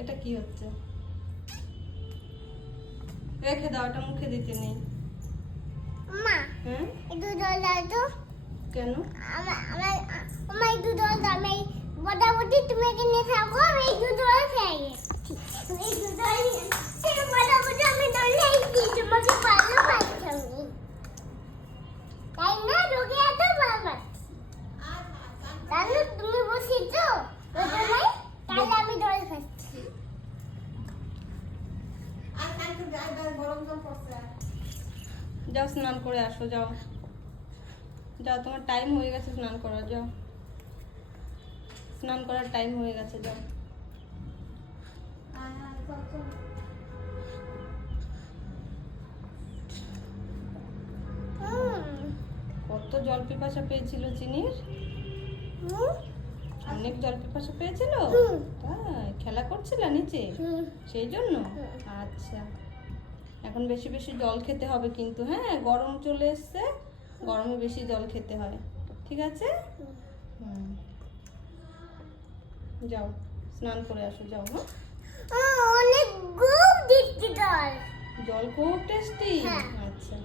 এটা কি হচ্ছে? রেখে দাও, এটা মুখে দিতে নেই। মা হ্যাঁ একটু জল দাও তো। কেন? আমার একটু জল দাও। আমি মোটামুটি তুমি এখানে থাকো, আমি একটু জল খাই। একটু জল মোটামুটি আমি জল খাইছি, তোমাকে ভালো পাচ্ছি আমি, তাই না? তোকে এত ভালো পাচ্ছি, তাহলে তুমি বসেছো ওটা নাই, তাহলে আমি জল খাচ্ছি। যাও স্নান করে আসো, যাও যাও, তোমার টাইম হয়ে গেছে স্নান করার, যাও স্নান করার টাইম হয়ে গেছে, যাও। কত জল পিপাসা পেয়েছিল চিনির, অনেক জল পিপাসা পেয়েছিল। তাই খেলা করছিল নিচে, সেই জন্য? আচ্ছা, এখন বেশি বেশি জল খেতে হবে কিন্তু, হ্যাঁ গরম চলে এসছে, গরমে বেশি জল খেতে হয়, ঠিক আছে? যাও স্নান করে আসো, যাও। হ্যাঁ অনেক গুড দিচ্ছি জল। জল খুব টেস্টি। হ্যাঁ। আচ্ছা।